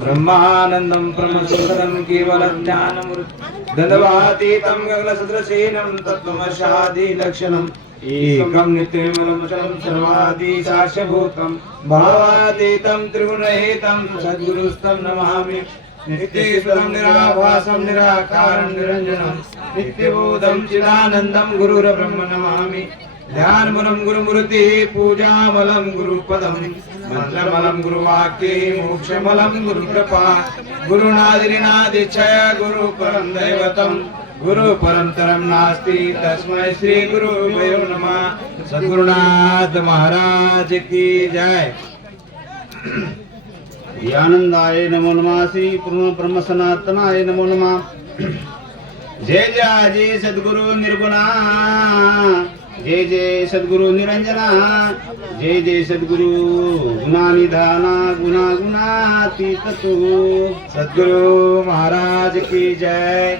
ब्रह्मानंदं ब्रह्मसुंदरं केवलज्ञानमूर्तिं दण्डवातीतं गगनसदृशेनं तत्त्वमस्यादिलक्षणम् एकं नित्यनिर्मलमचलं सर्वादिशास्यभूतं भावातीतं त्रिगुणरहितं सद्गुरुस्तं नमामि नित्येश्वरं निराभासं निराकारं निरञ्जनं नित्यबोधं चिदानन्दं गुरुर्ब्रह्म नमामि ध्यानमलं गुरुमूर्ति पूजामलं गुरुपदं मंत्रमलं गुरुवाक्ये मोक्षमलं गुरुकृपा गुरुनादिनादिच्छय गुरुपरं दैवतं गुरुपरंतरं नास्ति तस्मै श्री गुरुभ्यो नमः। सद्गुरुनाथ महाराज की जय। आनंदाय नमो नमः। श्री पूर्ण ब्रह्म सनातनाय नमो नमः। जय जय जय सद्गुरु निर्गुणा, जय जय सद्गुरु निरंजना, जय जय सद्गुरु गुणानिधाना गुणा गुणातीत तू। सद्गुरु महाराज की जय।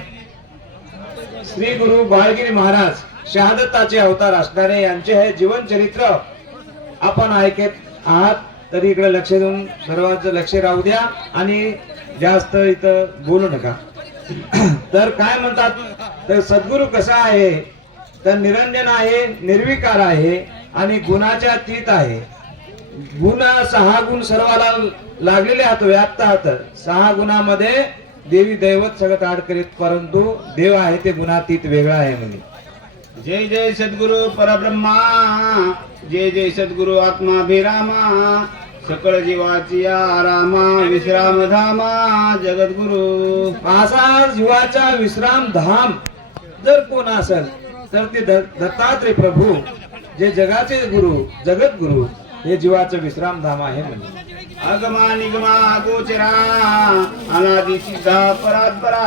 श्री गुरु बाळगिरी महाराज शहादत्ताचे अवतार असणारे यांचे हे जीवन चरित्र आपण ऐकत आहात, तरी इकडे लक्ष देऊन सर्वांचं लक्ष राहू द्या आणि जास्त इथं बोलू नका। तर काय म्हणतात, तर सद्गुरु कसा आहे, तर निरंजन आहे, निर्विकार आहे आणि गुणाच्या अतीत आहे। गुण 6 गुण सर्वाला लागलेले आहेत, व्याप्त आहेत। 6 गुणामध्ये देवी दैवत सगळं आड करीत, परंतु देव आहे ते गुणातीत वेगळा आहे म्हणे। जय जय सद्गुरु परब्रह्मा, जय जय सद्गुरु आत्माभिरामा, सकळ जीवाची आरामा विश्राम धामा जगद्गुरु। असा जीवाचा विश्राम धाम जर कोण असेल तर ते दत्तात्रय प्रभू, जे जगाचे गुरु जगद्गुरु, हे जीवाचं विश्राम धाम आहे म्हणे। अगमा निगमा गोचरा अनादि सिद्धा परात्परा,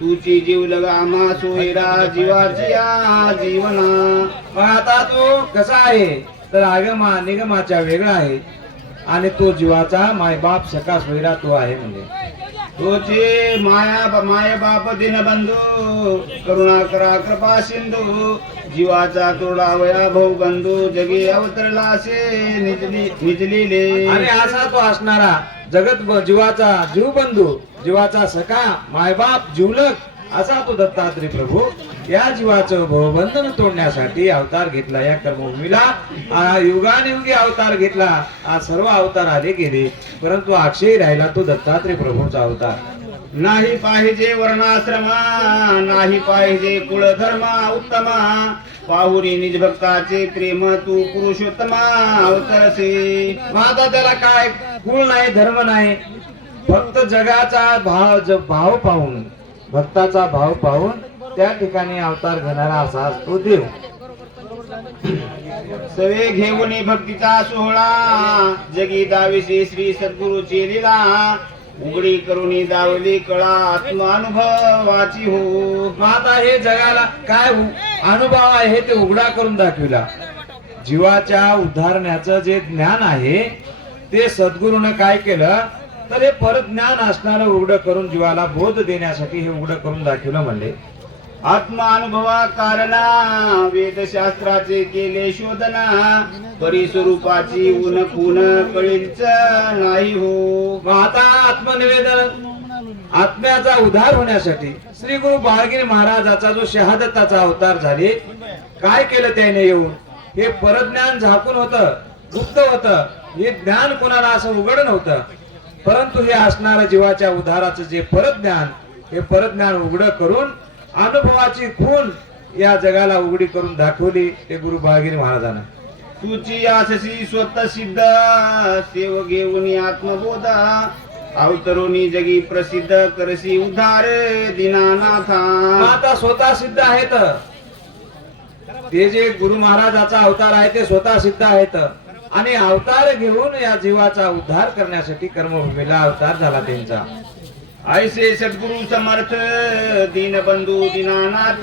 तुची जीव लगामा सोयरा जीवाची जीवना। मग आता तो कसा आहे, तर आगमा निगमाच्या वेगळा आहे आणि तो जीवाचा मायबाप सखा सोयरा तो आहे म्हणजे। तोचे माया बाप दीनबंधू, करुणा करा कृपा सिंधू, जीवाचा तोडा वया भाऊ बंधू, जगी अवतरला से निजलीले। आणि असा तो असणारा जगत जीवाचा जीव बंधू, जीवाचा सखा मायबाप जीवलक असा तो दत्तात्रय प्रभू या जीवाचं भवबंधन तोडण्यासाठी अवतार घेतला। या कर्मभूमीला युगानुयुगी अवतार घेतला। आज सर्व अवतार आले गेले, परंतु अक्षय राहिला तो दत्तात्रय प्रभूचा अवतार। नाही पाहिजे वर्णाश्रमा, नाही पाहिजे कुळधर्मा उत्तमा, पाहुरी निज भक्ताचे प्रेम तू पुरुषोत्तमा अवतरसे। आता त्याला काय कुळ नाही, धर्म नाही, फक्त जगाचा भाव पाहून, भक्ताचा भाव पाहून त्या ठिकाणी अवतार घेणारा असा असतो देव। सवे घेऊन भक्तीचा सोहळा, जगी दाविसे श्री सद्गुरुची लीला, उघडी करून दावली कळा आत्मानुभवाची हो। आता हे जगाला काय अनुभव आहे हे ते उघडा करून दाखविला। जीवाच्या उद्धारण्याचं जे ज्ञान आहे ते सद्गुरूनं काय केलं, तर हे परत ज्ञान असणारं उघड करून जीवाला बोध देण्यासाठी हे उघड करून दाखवलं म्हणले। आत्मानुभवा कारणा वेदशास्त्राचे केले शोधना, परिस्वरूपाची ऊन खून कळीच नाही हो। आता आत्मनिवेदन आत्म्याचा उद्धार होण्यासाठी श्री गुरु बाळगिरी महाराजाचा जो शहादत्ताचा अवतार झाले, काय केलं त्याने येऊन, हे परज्ञान झाकून होतं, गुप्त होतं, हे ज्ञान कोणाला असं उघड नव्हतं, परंतु हे असणारं जीवाच्या उद्धाराचं जे परज्ञान, हे परज्ञान उघड करून अनुभवाची खून या जगाला उघडी करून दाखवली ते गुरु बाळगिरी महाराजांना। तुची आससी स्वतः सिद्ध, सेव घेऊन आत्मबोधा, अवतरुणी जगी प्रसिद्ध करसी उद्धार दीनानाथा। आता स्वतः सिद्ध आहेत ते, जे गुरु महाराजाचा अवतार आहे ते स्वतः सिद्ध आहेत आणि अवतार घेऊन या जीवाचा उद्धार करण्यासाठी कर्मभूमीला अवतार झाला त्यांचा। ऐसे सद्गुरु समर्थ दीनबंधू दीनानाथ,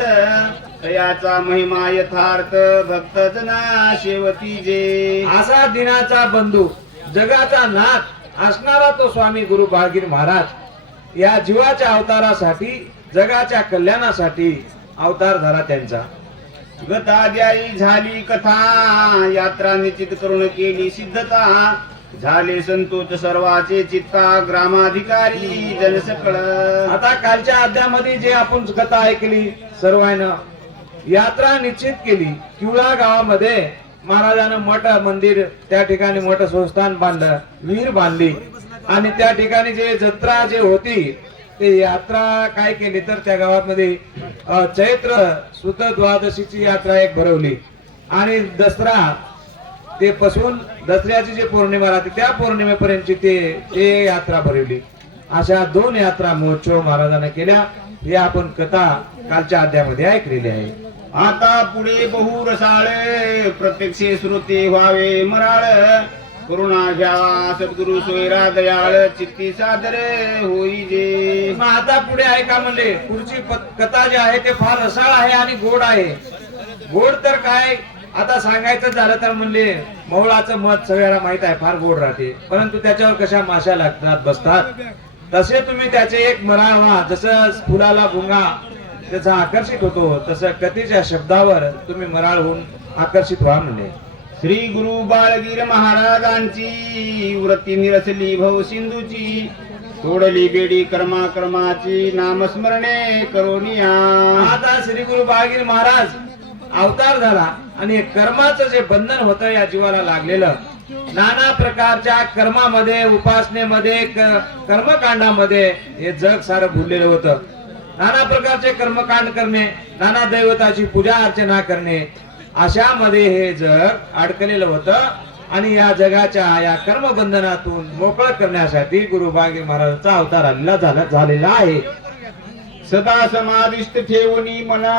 तयाचा महिमा यथार्थ भक्त जना शेवती जे। असा दिनाचा बंधू जगाचा नाथ असणारा तो स्वामी गुरु बाळगिरी महाराज या जीवाच्या अवतारासाठी, जगाच्या कल्याणासाठी अवतार झाला त्यांचा। गताद्यायी झाली कथा, यात्रा निश्चित करून केली सिद्धता, झाले संतोष सर्वाचे चित्ता ग्रामाधिकारी जनसकळ. आता कालच्या अध्यामध्ये जे आपण कथा ऐकली सर्वांना, यात्रा निश्चित केली. किवळा गावामध्ये महाराजानं मोठं मंदिर, त्या ठिकाणी मोठं संस्थान बांधलं, विहीर बांधली आणि त्या ठिकाणी जे जत्रा जे होती ते यात्रा काय केली तर त्या गावामध्ये चैत्र सुद द्वादशीची यात्रा एक भरवली आणि दसरा ते पासून दसऱ्याची जी पौर्णिमा राहते त्या पौर्णिमेपर्यंतची ते यात्रा भरवली. अशा 2 यात्रा महोत्सव महाराजांना केल्या. हे आपण कथा कालच्या अध्यामध्ये ऐकलेली आहे. आता पुढे बहु रसाळ प्रत्यक्षे श्रुती व्हावे मराळ. करुणा घ्यावा सद्गुरु सोयरा दयाळ चित्ती सादरे होई जे. मग आता पुढे ऐका म्हणले, पुढची कथा जी आहे ते फार रसाळ आहे आणि गोड आहे. गोड तर काय आता सांगायचं झालं तर म्हणले, मौळाचं मध सगळ्याला माहित आहे फार गोड राहते, परंतु त्याच्यावर कशा माशा लागतात बसतात. तसे तुम्ही त्याचे एक मराळ व्हा. जसं फुलाला भुंगा त्याचा आकर्षित होतो तसं कथेच्या शब्दावर तुम्ही मराळ होऊन आकर्षित व्हा म्हणले. श्री गुरु बाळगीर महाराजांची व्रती निरसली भव सिंधूची. सोडली बेडी कर्मा कर्माची नामस्मरणे करोनिया. आता श्री गुरु बाळगीर महाराज अवतार झाला आणि कर्माचं जे बंधन होतं या जीवाला लागलेलं, नाना प्रकारच्या कर्मामध्ये उपासनेमध्ये कर्मकांडामध्ये हे जग सारं भुललेलं होतं. नाना प्रकारचे कर्मकांड करणे, नाना दैवताची पूजा अर्चना करणे, अशामध्ये हे जग अडकलेलं होतं आणि या जगाच्या या कर्मबंधनातून मोकळं करण्यासाठी गुरु बाळगीर महाराजांचा अवतार झालेला आहे. सदा समाधिष्ट ठेवणी मना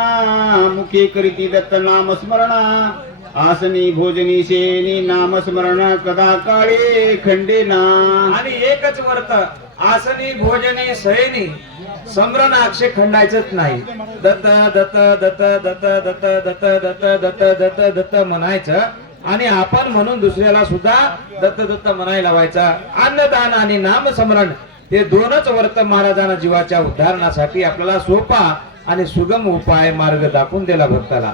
मुखे करीती दत्त नाम स्मरणा. आसनी भोजनी शेनी नामस्मरण कदा काळे खंडेना. आणि एकच वर्त, आसनी भोजनी सैनी स्मरण अक्षय खंडायचंच नाही. दत्त दत्त दत्त दत्त दत्त दत्त दत्त दत्त दत्त दत्त म्हणायचं आणि आपण म्हणून दुसऱ्याला सुद्धा दत्त दत्त म्हणायला लावायचा. अन्नदान आणि नामस्मरण हे 2च वर्त महाराजांना जीवाच्या उद्धारणासाठी आपल्याला सोपा आणि सुगम उपाय मार्ग दाखवून दिला भक्ताला.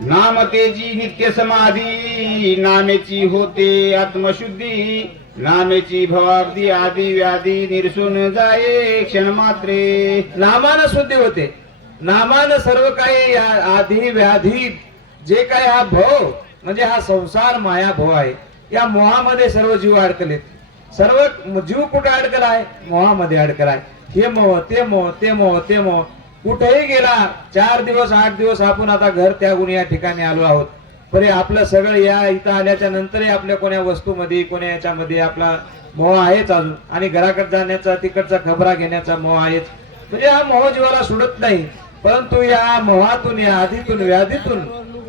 नाम तेजी नित्य समाधी नामेची होते आत्मशुद्धी. नामेची भवाब्दी आदी व्याधी निरसून जाये क्षण मात्रे. नामानं शुद्धी होते. नामानं सर्व काही आधी व्याधी जे काही हा भव म्हणजे हा संसार माया भव आहे, या मोहामध्ये सर्व जीव अडकलेत. सर्व जीव कुठे अडकला आहे? मोहामध्ये अडकला आहे. हे मोह ते मोह ते मोह ते मोह कुठेही गेला. 4 दिवस 8 दिवस आपण आता घर त्यागून या ठिकाणी आलो आहोत, पण आपलं सगळं या इथं आल्याच्या नंतरही आपल्या कोण्या वस्तूमध्ये कोण्या याच्यामध्ये आपला मोह आहेच अजून. आणि घराकडे जाण्याचा तिकडचा खबरा घेण्याचा मोह आहेच. म्हणजे हा मोह जीवाला सोडत नाही. परंतु या मोहातून या आधीतून व्याधीतून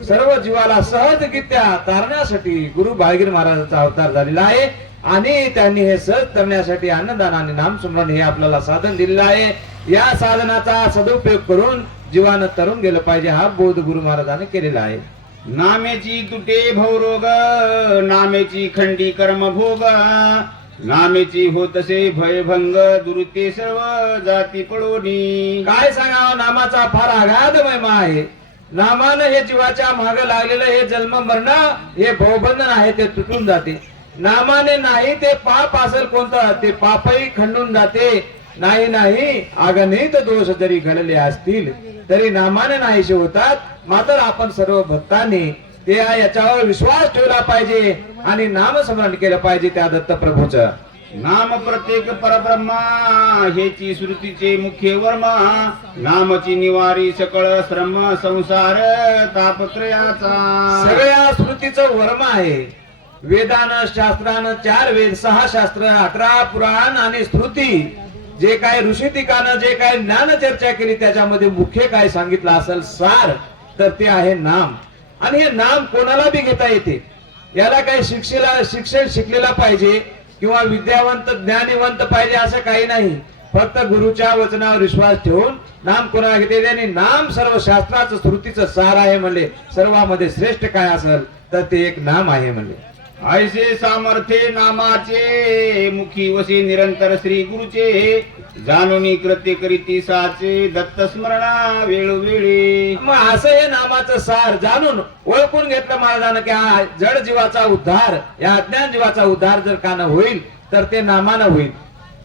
सर्व जीवाला सहजगीत्या तारण्यासाठी गुरु बाळगीर महाराजांचा अवतार झालेला आहे आणि त्यांनी हे सहज करण्यासाठी अन्नदान आणि नामस्मरण हे आपल्याला साधन दिलेलं आहे. या साधनाचा सदुपयोग करून जीवानं तरुण गेलं पाहिजे, हा बोध गुरु महाराजांनी केलेला आहे. नामेची तुटे भवरोग नामेची खंडी कर्म भोग. नामेची होतसे भयभंग दुरुते सर्व जाती पळोनी. काय सांगावं, नामाचा फार आघात महिमा आहे. नामानं हे जीवाच्या माग लागलेलं हे जन्म मरण हे भवबंधन आहे ते तुटून जाते. नामाने नाही ते पाप असेल कोणतं ते पापही खंडून जाते. नाही नाही अगणित दोष जरी घडले असतील तरी नामाने नाहीसे होतात. मात्र आपण सर्व भक्तांनी ते याच्यावर विश्वास ठेवला पाहिजे आणि नामस्मरण केलं पाहिजे त्या दत्त प्रभूचं. नाम प्रत्येक परब्रह्मा हेची श्रुतीचे मुख्य वर्मा. नामची निवारी सकळ श्रम संसार तापत्रयाचा. सगळ्या श्रुतीचं वर्म आहे. वेदानं शास्त्रानं 4 वेद 6 शास्त्र 18 पुराण आणि श्रुती जे काय ऋषितिकानं जे काय ज्ञान चर्चा केली त्याच्यामध्ये मुख्य काय सांगितलं असेल सार तर ते आहे नाम. आणि हे नाम कोणाला बी घेता येते. याला काही शिक्षण शिकलेला पाहिजे किंवा विद्यावंत ज्ञानीवंत पाहिजे असं काही नाही. फक्त गुरुच्या वचनावर विश्वास ठेवून नाम कोणाला घेते आणि नाम सर्व शास्त्राचं श्रुतीचं सार आहे म्हणले. सर्वांमध्ये श्रेष्ठ काय असेल तर ते एक नाम आहे म्हणले. ऐसे सामर्थ्य नामाचे मुखी वसे निरंतर श्री गुरुचे जाणून कृत्य करीती साचे दत्त स्मरणा वेळोवेळी. मग असं हे नामाचं सार जाणून ओळखून घेतलं महाराजानं की हा जड जीवाचा उद्धार, या अज्ञान जीवाचा उद्धार जर का न होईल तर ते नामानं होईल.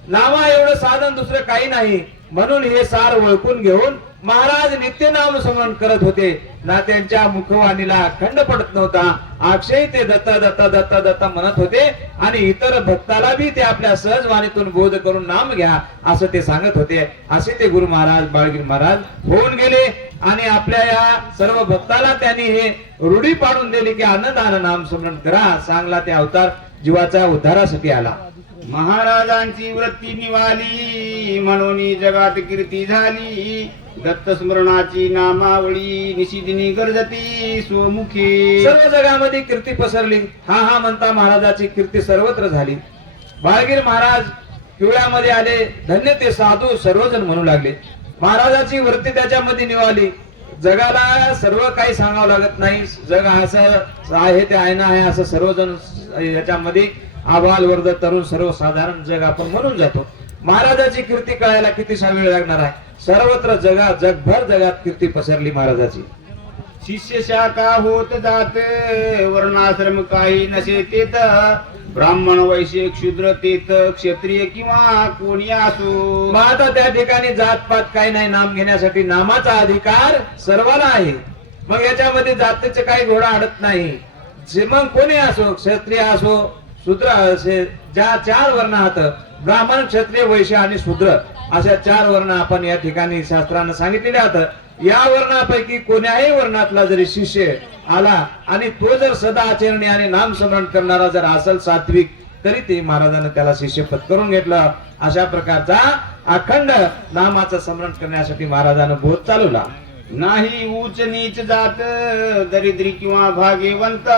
नामा एवढं साधन दुसरं काही नाही. म्हणून हे सार ओळखून घेऊन महाराज नित्य नाम स्मरण करत होते ना. त्यांच्या मुखवाणीला खंड पडत नव्हता. अक्षय ते दत्त दत्त दत्त दत्त म्हणत होते आणि इतर भक्ताला बी ते आपल्या सहज वाणीतून बोध करून नाम घ्या असं ते सांगत होते. असे ते गुरु महाराज बाळगिरी महाराज होऊन गेले आणि आपल्या या सर्व भक्ताला त्यांनी हे रूढी पाडून दिली की आनंदानं नाम स्मरण करा. सांगला ते अवतार जीवाच्या उद्धारासाठी आला. महाराजांची वृत्ती निवाली म्हणून जगात कीर्ती झाली. दत्त स्मरणाची नामावळी निशिदिनी गर्जती स्वमुखी. सर्व जगामध्ये कीर्ती पसरली. हा हा म्हणता महाराजाची कीर्ती सर्वत्र झाली. बाळगिरी महाराज पिवळ्यामध्ये आले. धन्य ते साधू सर्वजण म्हणू लागले. महाराजाची वृत्ती त्याच्यामध्ये निवाली. जगाला सर्व काही सांगावं लागत नाही. जग असं आहे ते आहे ना आहे असं सर्वजण याच्यामध्ये आबाल वर्ग तरुण सर्वसाधारण जग आपण म्हणून जातो. महाराजाची कीर्ती कळायला कितीसा वेळ लागणार आहे. सर्वत्र जगभर जगात कीर्ती पसरली महाराजाची. शिष्य शाखा होत जात वर्णाश्रम काही नसे तेत. ब्राह्मण वैश्य क्षुद्र तेत क्षत्रिय किंवा कोणी असो. मग आता त्या ठिकाणी जातपात काही नाही. नाम घेण्यासाठी नामाचा अधिकार सर्वांना आहे. मग याच्यामध्ये जातीचे काही घोडा अडत नाही. मग कोणी असो, क्षत्रिय असो शूद्र असे, ज्या 4 वर्ण आहेत ब्राह्मण क्षत्रिय वैश्य आणि शूद्र अशा 4 वर्ण आपण या ठिकाणी शास्त्रानं सांगितलेले आहेत. या वर्णापैकी कोण्याही वर्णातला जरी शिष्य आला आणि तो जर सदा आचरणी आणि नाम स्मरण करणारा जर असेल सात्विक तरी ते महाराजांना त्याला शिष्यपद करून घेतलं. अशा प्रकारचा अखंड नामाचं स्मरण करण्यासाठी महाराजांना बोध चालवला. नाही उच्च नीच जात दरिद्री किंवा भाग्यवंत.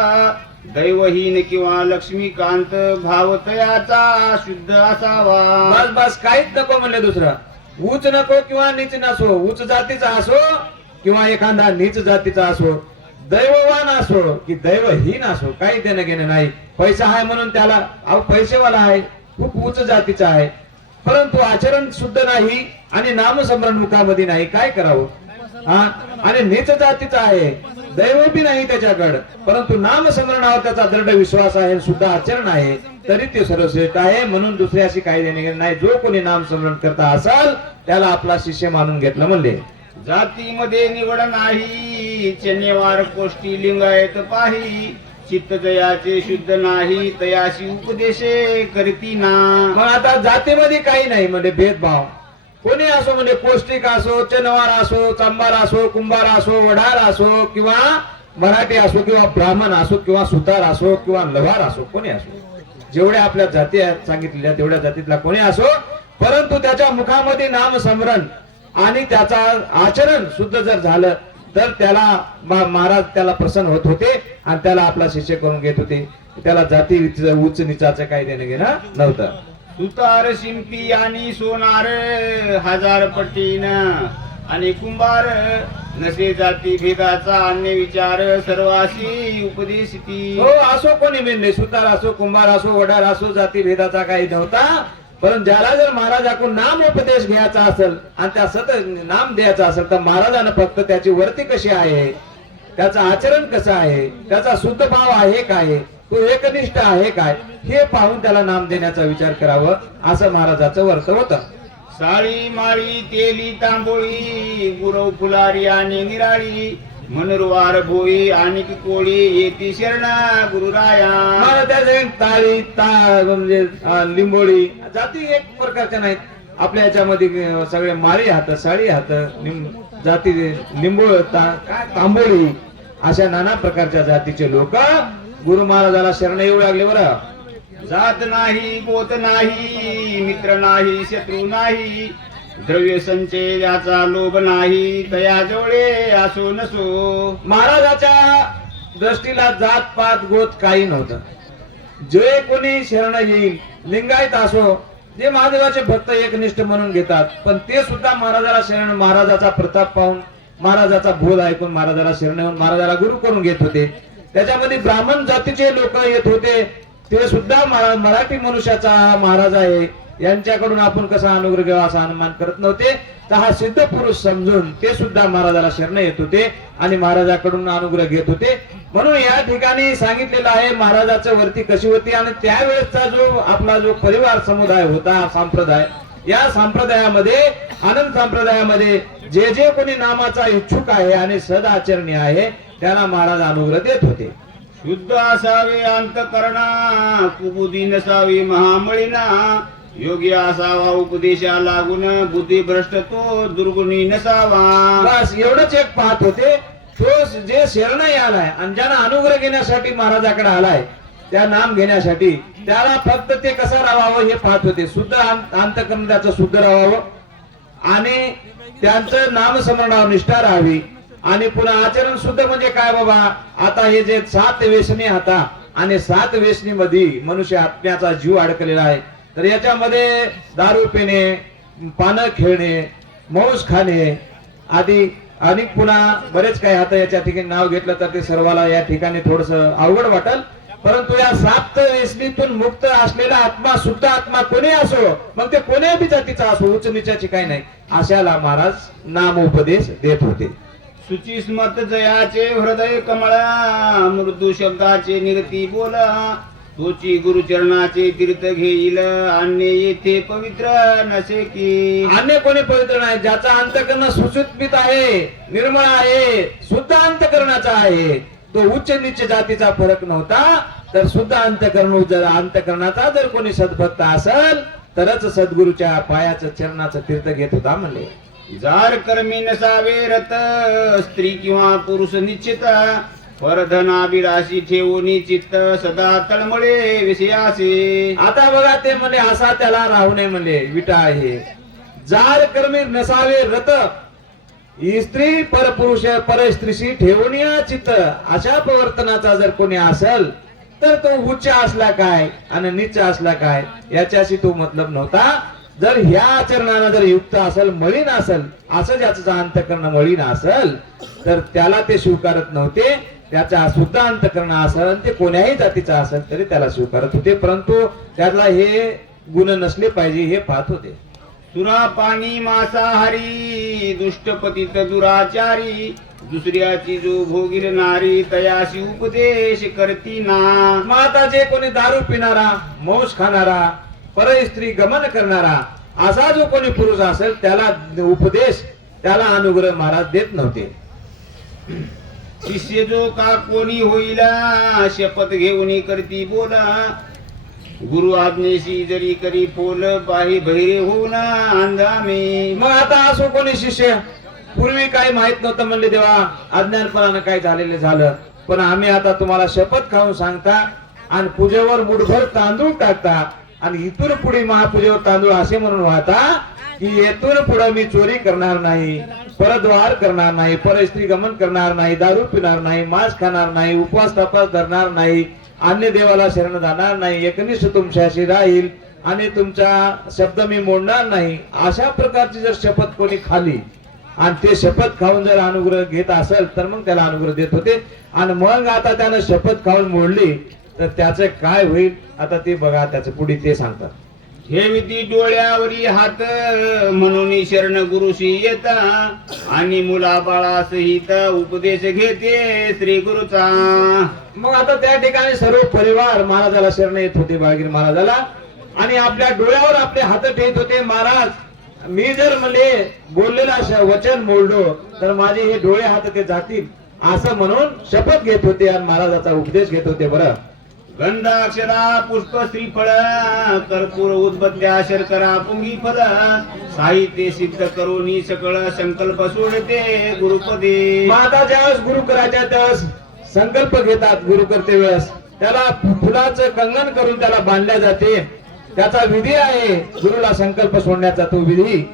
दैवहीन किंवा लक्ष्मीकांत भाव तयाचा शुद्ध असावा. बस बस काहीच नको म्हणले दुसरं. उच्च नको किंवा नीच नसो. उच्च जातीचा असो किंवा एखादा नीच जातीचा असो. दैववान असो की दैवहीन असो काही देणं घेणं नाही. पैसा आहे म्हणून त्याला पैसेवाला आहे खूप उच्च जातीचा आहे परंतु आचरण शुद्ध नाही आणि नामस्मरण मुखामध्ये नाही. काय करावं. आणि नीच जातीचा आहे दैव बी नाही त्याच्याकडे परंतु नामस्मरणावर त्याचा दृढ विश्वास आहे सुद्धा आचरण आहे तरी ते सर्वश्रेष्ठ आहे. म्हणून दुसऱ्याशी काही देणे घेणे नाही. जो कोणी नामस्मरण करता असाल त्याला आपला शिष्य मानून घेतलं म्हणले. जातीमध्ये निवड नाही चनेवार कोष्टी लिंगायत पाही. चित्त जयाचे शुद्ध नाही तयाशी उपदेशे करती ना. मग आता जातीमध्ये काही नाही म्हणजे भेदभाव. कोणी असो म्हणजे पौष्टिक असो चनवार असो चांबार असो कुंभार असो वढार असो किंवा मराठी असो किंवा ब्राह्मण असो किंवा सुतार असो किंवा लवार असो कोणी असो. जेवढ्या आपल्या जाती आहेत सांगितलेल्या तेवढ्या जातीतला कोणी असो परंतु त्याच्या मुखामध्ये नाम स्मरण आणि त्याचा आचरण शुद्ध जर झालं तर त्याला महाराज त्याला प्रसन्न होत होते आणि त्याला आपला शिष्य करून घेत होते. त्याला जाती उच्च निचाचं काही देणं घेणं नव्हतं. सुतार शिंपी आणि सोनार 1000 पटीन आणि कुंभार नसे जाती भेदाचा अन्य विचार सर्वाशी उपदेशिती. हो असो कोणी म्हणले सुतार असो कुंभार असो वडार असो जाती भेदाचा काही नव्हता. परंतु ज्याला जर महाराजाकडून नाम उपदेश घ्यायचा असेल आणि त्या सतत नाम द्यायचा असेल तर महाराजांना फक्त त्याची वर्ती कशी आहे त्याचं आचरण कसं आहे त्याचा शुद्ध भाव आहे काय तो एकनिष्ठ आहे काय हे पाहून त्याला नाम देण्याचा विचार करावं असं महाराजाचं वर्त होतं. साळी माळी तेली तांबोळी गुरव फुलारी आणि निराळी मनोरवार भोई आणि कोळी येती शरणा गुरुराया. ताळी म्हणजे लिंबोळी जाती एक प्रकारच्या नाहीत. आपल्या याच्यामध्ये सगळे माळी हात साळी हात जाती लिंबोळ काय तांबोळी अशा नाना प्रकारच्या जातीचे लोक गुरु महाराजाला शरण येऊ लागले. बरं जात नाही गोत नाही मित्र नाही शत्रू नाही द्रव्य संचय याचा लोभ नाही तया जवळे असो नसो. महाराजाच्या दृष्टीला जात पात गोत काही नव्हतं. जे कोणी शरण येईल लिंगायत असो जे महादेवाचे भक्त एकनिष्ठ म्हणून घेतात पण ते सुद्धा महाराजाला शरण महाराजाचा प्रताप पाहून महाराजाचा बोध ऐकून महाराजाला शरण येऊन महाराजाला गुरु करून घेत होते. त्याच्यामध्ये ब्राह्मण जातीचे लोक येत होते, ते सुद्धा मराठी मनुष्याचा हा महाराज आहे, यांच्याकडून आपण कसा अनुग्रह घ्यावा असा अनुमान करत नव्हते. तर हा सिद्ध पुरुष समजून ते सुद्धा महाराजाला शरण येत होते आणि महाराजाकडून अनुग्रह घेत होते. म्हणून या ठिकाणी सांगितलेलं आहे महाराजाच्या वरती कशी होती. आणि त्यावेळेसचा जो आपला जो परिवार समुदाय होता, संप्रदाय, या संप्रदायामध्ये आनंद संप्रदायामध्ये जे जे कोणी नामाचा इच्छुक आहे आणि सदाचरणी आहे त्याला महाराज अनुग्रह देत होते. शुद्ध असावे अंतकरणा, कुबुद्धी नसावी महामळीना, योगी असावा उपदेशा लागून, बुद्धी भ्रष्ट तो दुर्गुणी नसावा. बस एवढंच एक पाहत होते. तो जे शरणही आलाय आणि ज्यांना अनुग्रह घेण्यासाठी महाराजाकडे आलाय, त्या नाम घेण्यासाठी, त्याला फक्त ते कसं राहावं हे पाहत होते. शुद्ध अंतकरण त्याचं शुद्ध राहावं आणि त्यांचं नामस्मरणावर निष्ठा राहावी. आणि पुन्हा आचरण शुद्ध म्हणजे काय बाबा, आता हे जे 7 व्यसनी आता आणि 7 व्यसनी मध्ये मनुष्य आत्म्याचा जीव अडकलेला आहे. तर याच्यामध्ये दारू पिणे, पानं खेळणे, मांस खाणे आदी आणि पुन्हा बरेच काही. आता याच्या ठिकाणी नाव घेतलं तर ते सर्वाला या ठिकाणी थोडस अवघड वाटेल, परंतु या 7 व्यसनीतून मुक्त असलेला आत्मा, शुद्ध आत्मा कोणी असो, मग ते कोण्याही जातीचा असो, उच्च नीचाची काही नाही, अशाला महाराज नामोपदेश देत होते. सुचिस्मत जयाचे हृदय कमळा, मृदू शब्दाचे निरती बोला, तोची गुरुचरणाचे तीर्थ घेईल, अन्य येथे पवित्र नसे की. अन्य कोणी पवित्र नाही, ज्याचा अंतकरण सुशुद्धित आहे, निर्मळ आहे, शुद्ध अंतकरणाचा आहे, तो उच्च नीच जातीचा फरक नव्हता. तर शुद्ध अंतकरण, जर अंतकरणाचा जर कोणी सद्भक्त असेल तरच सद्गुरूच्या पायाचं चरणाचं तीर्थ घेत होता म्हणले. जार कर्मी नसावे रत, स्त्री किंवा पुरुष निश्चित, परधनाभिलाषी ठेवून चित्त, सदा तळमळे विषयासे. आता बघा ते म्हणले असा त्याला राहू नये म्हणले, विटा आहे. जार कर्मी नसावे रत, स्त्री परपुरुष परस्त्रीशी ठेवून चित्त, अशा प्रवर्तनाचा जर कोणी असेल तर तो उच्च असला काय आणि नीच असला काय याच्याशी तो मतलब नव्हता. जर ह्या आचरणानं जर युक्त असेल, मलिन असेल, असं ज्याचं अंतकरण मलिन असेल तर त्याला ते स्वीकारत नव्हते. त्याचा शुद्ध अंतकरण असेल, ते कोण्याही जातीचा असेल तरी त्याला स्वीकारत होते, परंतु त्याला हे गुण नसले पाहिजे हे पाहत होते. सुरा पाणी मांसाहारी, दुष्टपतित दुराचारी, दुसऱ्याची जो भोगील नारी, तयाशी उपदेश करती ना. मग आता जे कोणी दारू पिणारा, मांस खाणारा, परस्त्री गमन करणारा असा जो कोणी पुरुष असेल त्याला उपदेश, त्याला अनुग्रह महाराज देत नव्हते. शिष्य जो का कोणी होईला, शपथ घेऊन करती बोला, गुरु आज्ञेशी जरी करी पोल, बाही बहिरे होऊन अंधामे. मग आता असो कोणी शिष्य, पूर्वी काही माहित नव्हतं म्हणले देवा, अज्ञानपणानं काय झालेलं झालं, पण आम्ही आता तुम्हाला शपथ खाऊन सांगता आणि पूजेवर मुठभर तांदूळ टाकता आणि इथून पुढे महापूजेवर तांदूळ असे म्हणून वाहता की येथून पुढे मी चोरी करणार नाही, परद्वार करणार नाही, परस्त्री गमन करणार नाही, दारू पिणार नाही, मांस खाणार नाही, उपवास तपास धरणार नाही, अन्य देवाला शरण जाणार नाही, एकनिष्ठ तुमच्याशी राहील आणि तुमचा शब्द मी मोडणार नाही, अशा प्रकारची जर शपथ कोणी खाली आणि ते शपथ खाऊन जर अनुग्रह घेत असेल तर मग त्याला अनुग्रह देत होते. आणि मग आता त्यानं शपथ खाऊन मोडली तर त्याचं काय होईल आता ते बघा, त्याचं पुढे ते सांगतात. ठेविती डोळ्यावरी हात, म्हणून शरण गुरुशी येता, आणि मुला बाळा सहित उपदेश घेते श्री गुरुचा. मग आता त्या ठिकाणी सर्व परिवार महाराजाला शरण येत होते, बाळगिरी महाराजाला, आणि आपल्या डोळ्यावर आपले हात ठेवत होते. महाराज, मी जर म्हणले बोललेला वचन मोडलो तर माझे हे डोळे हात ते जातील असं म्हणून शपथ घेत होते आणि महाराजाचा उपदेश घेत होते. बरं, गंधाक्षरा पुष्प श्रीफळ, कर्पूर उद्बत्त्या शर्करा पुंगी फल, साहित्य सिद्ध करून सकळ संकल्प सोडते गुरुपदे. आता ज्यावेळेस गुरु करायच्या त्यावेळेस संकल्प घेतात, गुरु करते वेळेस त्याला फुलाचं कंगन करून त्याला बांधल्या जाते, त्याचा विधी आहे गुरुला संकल्प सोडण्याचा तो विधी.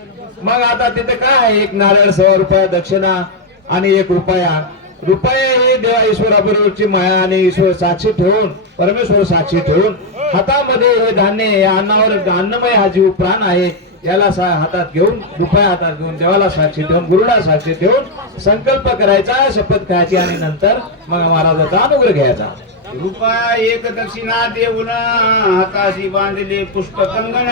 मग आता तिथे काय आहे, 1 नारळ, 100 रुपया दक्षिणा आणि 1 रुपया. रुपये हे देवा ईश्वराबरोबरची माया आणि ईश्वर साक्षी ठेवून, परमेश्वर साक्षी ठेवून हातामध्ये हे धान्य, या अन्नावर, अन्नमय हा जीव प्राण आहे, याला हातात घेऊन, रुपया हातात घेऊन, देवाला साक्षी ठेवून, गुरुला साक्षी ठेवून संकल्प करायचा, शपथ खायची आणि नंतर मग महाराजाचा अनुग्रह घ्यायचा. रुपया एक दक्षिणा देऊन हाताशी बांधले पुष्प कंगण,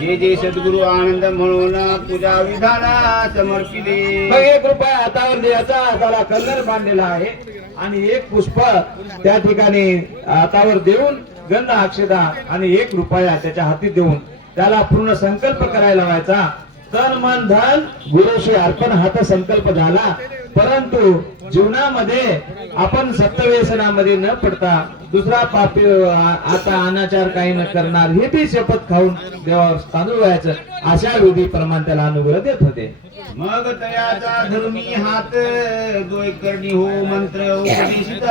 जे जे सद्गुरु आनंद म्हणून पूजा विधाना समर्पिले. मग 1 रुपया हातावर द्यायचा, हाताला कल्लर बांधलेला आहे आणि 1 पुष्प त्या ठिकाणी हातावर देऊन गंध अक्षता आणि 1 रुपया त्याच्या हाती देऊन त्याला पूर्ण संकल्प करायला लावायचा. तन मन धन गुरुशी अर्पण हात संकल्प झाला. परंतु जीवनामध्ये आपण सत्तव्यसनामध्ये न पडता दुसरा पापी आता अनाचार काही न करणार हे बी शपथ खाऊन देवावर तांदूळ व्हायचं, अशा विधी प्रमाणे त्याला अनुग्रह देत होते. मग तयाचा धरुणी हात दोय करणी हो मंत्र उपदेशित,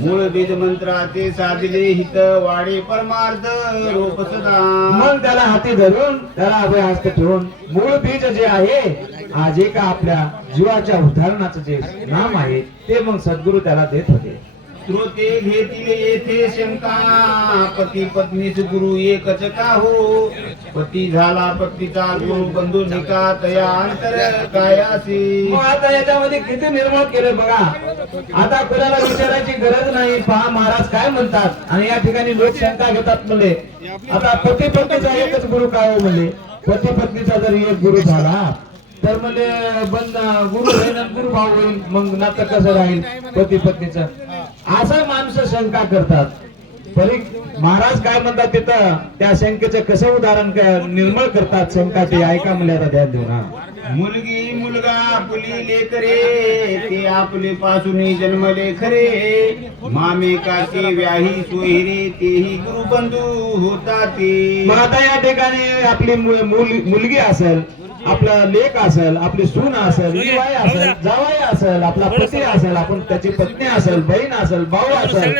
मूळ बीज मंत्राचे साधिले हित वाडे परमार्थ रूप सदा. मग त्याला हाती धरून त्याला अभय हस्त ठेवून मूळ बीज जे आहे आज एका आपल्या जीवाच्या उदाहरणाचं जे नाम आहे ते मग सद्गुरु त्याला देत होते. श्रोते घेतील येथे शंका, पती पत्नीच गुरु एकच का हो, पती झाला पत्नीचा गुरु बंधू निका तया अंतर काय असे. मग आता याच्यामध्ये किती निर्माण केलं बघा. आता कोणाला विचारायची गरज नाही, पहा महाराज काय म्हणतात. आणि या ठिकाणी लोक शंका घेतात म्हणले, आता पती पत्नीचा एकच गुरु काय हो म्हणले, पती पत्नीचा जर एक गुरु झाला तर म्हणजे बंद गुरु होईल आणि गुरु भाऊ होईल, मग नातं कसं राहील पती पत्नीचं, असं माणसं शंका करतात. तरी महाराज काय म्हणतात तिथं त्या शंकेचं कसं उदाहरण निर्मळ करतात शंका, ते ऐका म्हणले आता ध्यान देऊ ना. मुलगी मुलगा आपली लेकरे, ते आपले पासून जन्मले खरे, मामे काकी व्याही सोयरे, तेही गुरु बंधू होता ते. मग आता या ठिकाणी आपली मुलगी असेल, आपला लेक असेल, आपली सून असेल, विवाह असेल, जावाई असेल, आपला पती असेल, आपण त्याची पत्नी असेल, बहीण असेल, भाऊ असेल,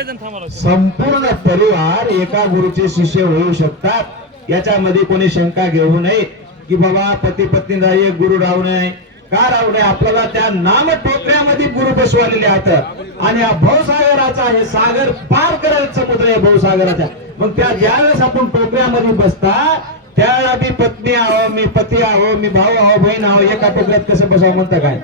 संपूर्ण परिवार एका गुरुचे शिष्य होऊ शकतात. याच्यामध्ये कोणी शंका घेऊ नये की बाबा पती पत्नीला एक गुरु राहू नये. का राहू नये, आपल्याला त्या नाम टोकऱ्यामध्ये गुरु बसवलेले आहेत आणि हा भवसागराचा हे सागर पार करायचं समुद्र आहे भवसागराचा. मग त्या ज्यावेळेस आपण टोकऱ्यामध्ये बसता त्यावेळेला मी पत्नी आहो, मी पती आहो, मी भाऊ आहो, बहीण आहो, एका टोकऱ्यात कसं बसावं म्हणतं काय,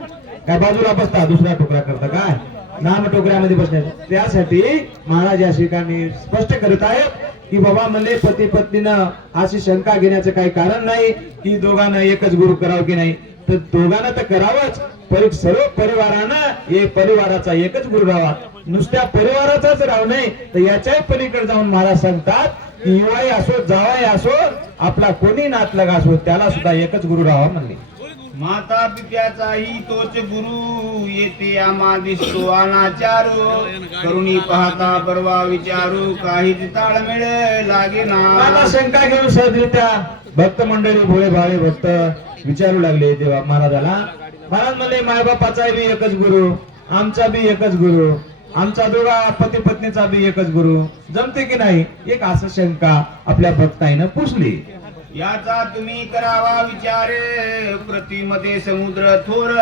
काय बाजूला बसता दुसरा टोकरा करता काय, नाम टोकऱ्यामध्ये बसण्याचं. त्यासाठी महाराज या ठिकाणी स्पष्ट करत आहेत की बाबा म्हणले पती पत्नीनं अशी शंका घेण्याचं काही कारण नाही की दोघांना एकच गुरु करावं की नाही, तर दोघांना तर करावंच, पण सर्व परिवारानं एक परिवाराचा एकच गुरु राहावा. नुसत्या परिवाराचाच राहू नये तर याच्याही पलीकडे जाऊन महाराज सांगतात की युवाई असो जावाई असो आपला कोणी नातलग असो त्याला सुद्धा एकच गुरु राहावा म्हणले. माता पित्याचाही तोच गुरु, येते आम्हा दिसतो अनाचारू, करुणी पाहता परवा विचारू, काहीच ताळमेळ लागे ना. आता शंका घेऊन सहजरित्या भक्त मंडळी भोळे भावे भक्त विचारू लागले देवा महाराजाला. महाराज म्हणले मायबापाचा बी एकच गुरु, आमचा बी एकच गुरु, आमचा दोघा पती पत्नीचा बी एकच गुरु, जमते की नाही. एक असं शंका आपल्या भक्ताईनं पुसली. याचा तुम्ही करावा विचार, प्रतिमध्ये समुद्र थोर,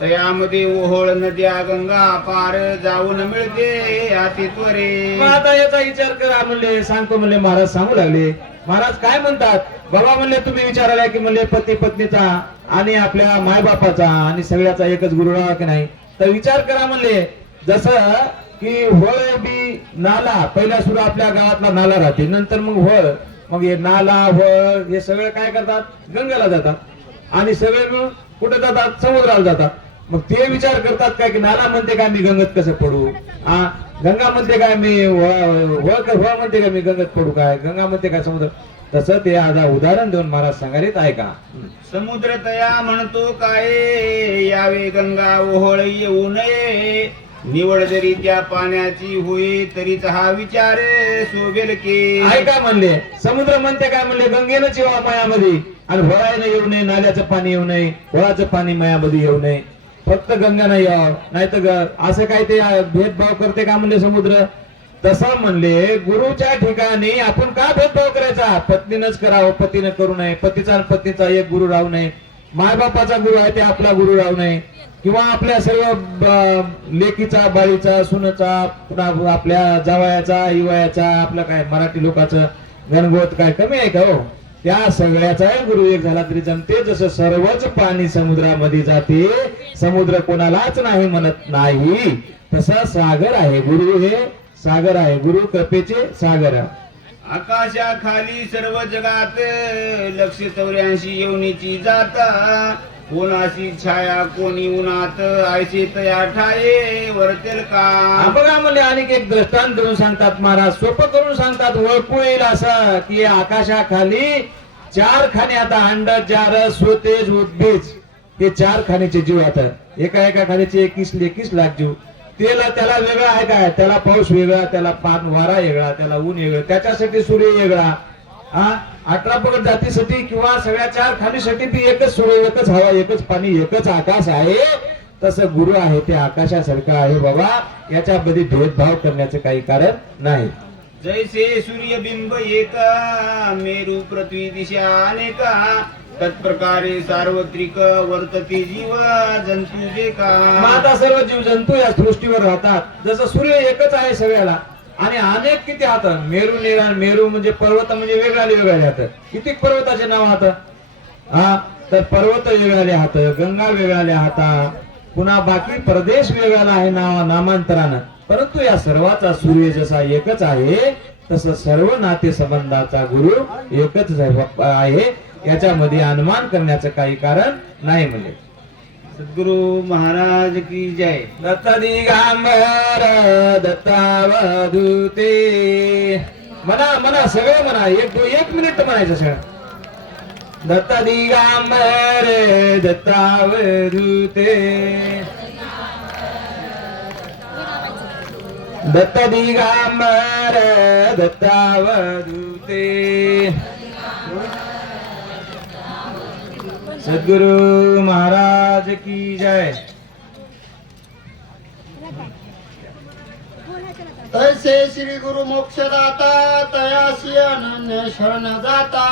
तयामध्ये ओहोळ नद्या गंगा पार, जाऊन मिळते आती त्वरे. आता याचा विचार करा म्हणले, सांगतो म्हणले महाराज सांगू लागले. महाराज काय म्हणतात बाबा म्हणले, तुम्ही विचारायला की म्हणले पती पत्नीचा आणि आपल्या मायबापाचा आणि सगळ्याचा एकच गुरु राहा की नाही, तर विचार करा म्हणले. जसं की होळ बी नाला, पहिला सुरू आपल्या गावातला नाला राहते, नंतर मग होळ, मग हे नाला होळ हे सगळे काय करतात गंगेला जातात आणि सगळे मिळून कुठे जातात समुद्राला जातात. मग ते विचार करतात काय की नाला म्हणते काय मी गंगेत कसं पडू, गंगा म्हणते काय मी होळ म्हणते काय मी गंगेत पडू, काय गंगा म्हणते काय समुद्र. तसं ते आता उदाहरण देऊन महाराज सांगारीत आहे का. समुद्र तया म्हणतो काय, यावे गंगा ओहोळ येऊ नये, निवड जरी त्या पाण्याची होई तरीच हा विचार शोभेल की. आहे का म्हणले, समुद्र म्हणते काय म्हणले गंगेनं जेव्हा मायामध्ये, आणि होळायनं येऊ नये, नाल्याचं पाणी येऊ नये, होळाचं पाणी मायामध्ये येऊ नये, फक्त गंगानं यावं, नाही तर असं काय ते भेदभाव करते का म्हणले समुद्र. तसं म्हणले गुरुच्या ठिकाणी आपण का भेदभाव करायचा, पत्नीनंच करावं, पतीनं करू नये, पतीचा पत्नीचा एक गुरु राहू नये, मायबापाचा गुरु आहे ते आपला गुरु राहू नये, किंवा आपल्या सर्व लेकीचा बाळीचा सुनचा आपल्या जावयाचा युवयाचा आपलं काय मराठी लोकांचं गणगोत काय कमी आहे का हो. त्या सगळ्याचाही गुरु एक झाला तरी जमते. जसं सर्वच पाणी समुद्रामध्ये जाते, समुद्र कोणालाच नाही म्हणत नाही, तसा सागर आहे गुरु. हे सागर आहे, गुरु कृपेचे सागर. आकाशाखाली सर्व जगात 184 योनीची जात. कोणाशी छाया कोणी उन्हात आयसे तया ठाये वरतेल का. बघा म्हणले अनेक एक दृष्टांत देऊन सांगतात महाराज, सोपं करून सांगतात, ओळखू येईल असं की आकाशाखाली 4 खाणे आता अंड जार स्वतेज उद्बीज हे 4 खाणीचे जीव आता. एका खाणीचे 21 लाख जीव. त्याला वेगळा आहे काय, त्याला पाऊस वेगळा, त्याला वारा वेगळा, त्याला ऊन वेगळं, त्याच्यासाठी सूर्य वेगळा. 18 पगड जातीसाठी किंवा सगळ्या 4 खाणीसाठी ती एकच सूर्य, एकच हवा, एकच पाणी, एकच आकाश आहे. तसं गुरु आहे ते आकाशासारखं आहे बाबा. याच्यामध्ये भेदभाव करण्याचं काही कारण नाही. जैसे सूर्यबिंब एका मेरू पृथ्वी दिशा अनेका तत्प्रकारे सार्वत्रिक वर्तते जीव जंतू जे का. आता सर्व जीव जंतू या सृष्टीवर राहतात. जसं सूर्य एकच आहे सगळ्याला आणि अनेक किती हात. मेरू निराण, मेरू म्हणजे पर्वत म्हणजे वेगळे हात. किती पर्वताचे नाव हात. तर पर्वत वेगळाले हात, गंगा वेगळाले हाता, पुन्हा बाकी प्रदेश वेगळाला आहे नामांतरानं. परंतु या सर्वाचा सूर्य जसा एकच आहे तसं सर्व नाते संबंधाचा गुरु एकच आहे. याच्यामध्ये अनुमान करण्याचं काही कारण नाही. म्हणजे सद्गुरु महाराज की जय. दत्ता दिगंबर दत्तावधूते. म्हणा सगळे म्हणा, एक मिनिट म्हणायचं सगळं. दत्ता दिगंबर दत्तावधूते, दत्ता दिगंबर दत्तावधूते. सद्गुरु महाराज की जय. तैसे श्री गुरु मोक्षदाता तयासी अनन्य शरण जाता.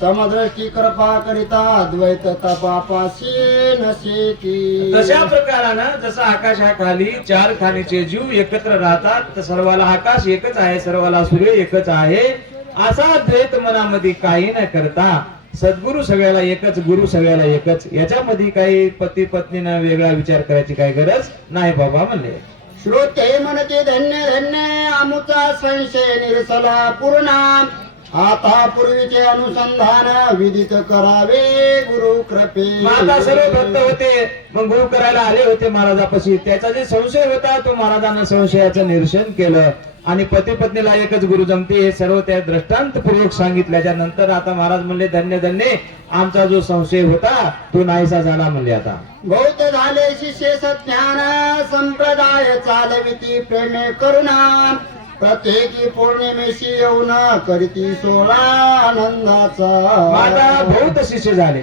समदृष्टी कृपा करिता द्वैत तपापासी नसे की. तशा प्रकारानं जसं आकाशाखाली 4 खाणीचे जीव एकत्र राहतात, तर सर्वाला आकाश एकच आहे, सर्वाला सूर्य एकच आहे. असा द्वैत मनामध्ये काही न करता सद्गुरु सगळ्याला एकच, गुरु सगळ्याला एकच. याच्यामध्ये काही पती पत्नीनं वेगळा विचार करायची काही गरज नाही बाबा म्हणले. श्रोते म्हणते धन्य धन्य अमुचा संशय निरसला पूर्ण. आता पूर्वीचे अनुसंधान विदित करावे गुरु कृपे. आता सर्व भक्त होते, मग गुरु करायला आले होते महाराजापाशी. त्याचा जे संशय होता तो महाराजांना संशयाचं निरसन केलं आणि पती पत्नीला एकच गुरु जमते हे सर्व त्या दृष्टांत पूर्वक सांगितल्याच्या नंतर आता महाराज म्हणले धन्य धन्य आमचा जो संशय होता तो नाहीसा झाला म्हणले. आता बहुत झाले शिष्य सज्ञान संप्रदाय चालविती प्रेमे करुणा. प्रत्येकी पौर्णिमेशी येऊन करीती सोळा आनंदाचा. आता बहुत शिष्य झाले,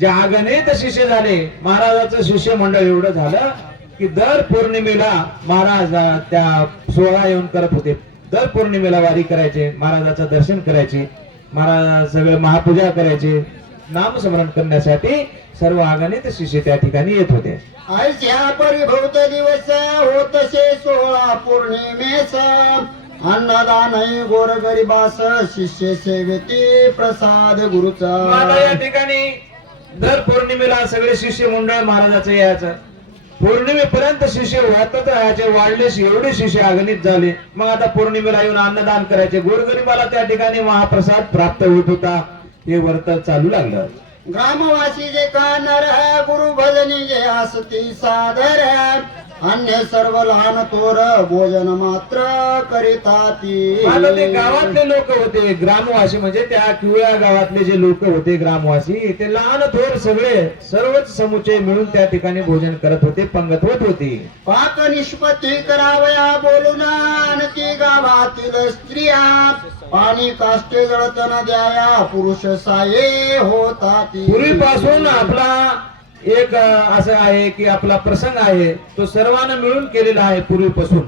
जे अगणित शिष्य झाले. महाराजाचं शिष्य मंडळ एवढं झालं की दर पौर्णिमेला महाराज त्या सोहळा येऊन करत होते. दर पौर्णिमेला वारी करायचे, महाराजाचं दर्शन करायचे, महाराज सगळे महापूजा करायचे. नामस्मरण करण्यासाठी सर्व अगणित शिष्य त्या ठिकाणी येत होते. आयच्या परिभूत दिवस होतसे सोळा पौर्णिमेस. अन्नदान गोरगरिबास शिष्य सेवेती प्रसाद गुरुचा. आता या ठिकाणी दर पौर्णिमेला सगळे शिष्य मंडळ महाराजाचं यायचं. पौर्णिमेपर्यंत शिष्य वाटत राहायचे, वाढलेस एवढे शिष्य अगणित झाले. मग आता पौर्णिमेला येऊन अन्नदान करायचे, गोरगरिबाला त्या ठिकाणी महाप्रसाद प्राप्त होत होता. हे व्रत चालू लागलं. ग्रामवासी जे कानर गुरु भजनी जे आसती सादर. अन्य सर्व लहान थोर भोजन मात्र करिताती. आता ते गावातले लोक होते, ग्रामवासी म्हणजे त्या किवळ्या गावातले जे लोक होते ग्रामवासी, ते लहान थोर सगळे सर्वच समुच्चय मिळून त्या ठिकाणी भोजन करत होते, पंगत होत होती. पाक निष्पत्ती करावया बोलून आणती गावातील स्त्रिया. पाणी काष्टे जळतन द्याया पुरुष साये होताती. पूर्वीपासून आपला एक असं आहे की आपला प्रसंग आहे तो सर्वांना मिळून केलेला आहे पूर्वीपासून.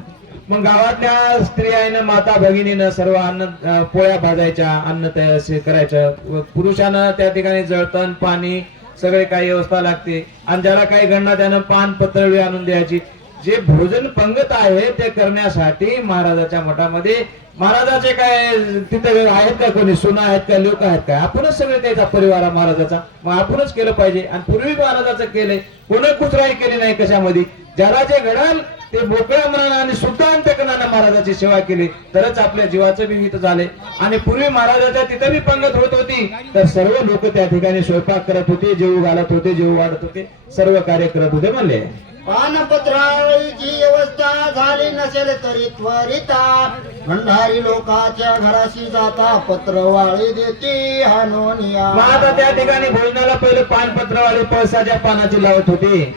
मग गावातल्या स्त्रियानं माता भगिनीनं सर्व अन्न पोळ्या भाजायच्या, अन्न तयार करायचं. पुरुषानं त्या ठिकाणी जळतण पाणी सगळे काही व्यवस्था लागते. आणि ज्याला काही घडणार त्यानं पान पत्रळी आणून द्यायची. जे भोजन पंगत आहे ते करण्यासाठी महाराजाच्या मठामध्ये महाराजाचे काय तिथे आहेत का कोणी सुना आहेत का लोक आहेत का आपणच सगळे त्याचा परिवार आहे महाराजाचा मग आपणच केलं पाहिजे आणि पूर्वी महाराजाचं केलंय कोणी कुचराई केली नाही कशामध्ये ज्याला जे घडाल ते मोकळ्या मनानं आणि शुद्ध अंतकरणानं महाराजाची सेवा केली तरच आपल्या जीवाचं बी हित झाले आणि पूर्वी महाराजाच्या तिथं बी पंगत होत होती तर सर्व लोक त्या ठिकाणी स्वयंपाक करत होते जेवू घालत होते जेवू वाढत होते सर्व कार्य करत होते म्हणले पानपत्रावळीची व्यवस्था झाली नसेल तरी त्वरिता भंडारी लोकाच्या घराशी जाता पत्रवाळी देती हानोनिया. मग आता त्या ठिकाणी भोजनाला पहिले पानपत्रवाले पळसाच्या पानाची लावत होते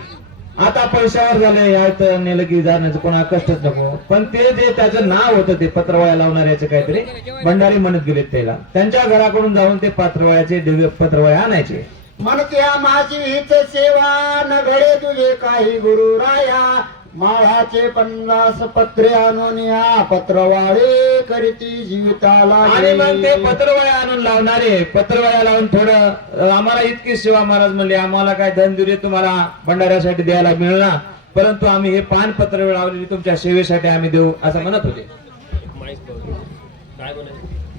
आता पैशावर झाले यायचं नेलं की जाण्याचं कोणा कष्टच नको पण ते जे त्याचं नाव होतं ते पत्रवाळ्या लावणाऱ्याचं काहीतरी भंडारी म्हणत गेले त्याला त्यांच्या घराकडून जाऊन ते पत्रवाळ्याचे दिव्य पत्रवाळ्या आणायचे म्हणत्या माझी हित सेवा न घडे तुझे काही गुरु राया माळाचे 50 पत्रे आणून या पत्रवाळे करीती जीविताला आणि मग ते पत्रवाळ्या आणून लावणारे पत्रवाळ्या लावून थोडं आम्हाला इतकी सेवा महाराज म्हणले आम्हाला काय धन दुरे तुम्हाला भंडाऱ्यासाठी द्यायला मिळणार परंतु आम्ही हे पानपत्र लावलेली तुमच्या सेवेसाठी आम्ही देऊ असं म्हणत होते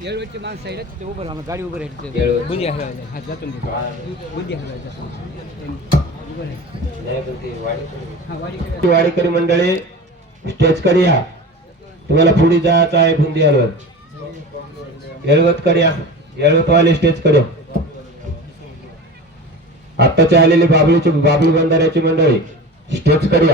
येळवडची माणसं आहे ना तिथे उभं राहा गाडी उभं राहायची बुंदी हलवायला हात जातून बुंदी हलवायचा उभं राहायचं वाडीकरी मंडळी स्टेजकडे या तुम्हाला पुढे जायचं आहे बुंदी हलवत येळवतकडे या येळवतवाले स्टेजकडे आत्ताचे आलेले बाबळू बंधाऱ्याची मंडळी स्टेजकडे या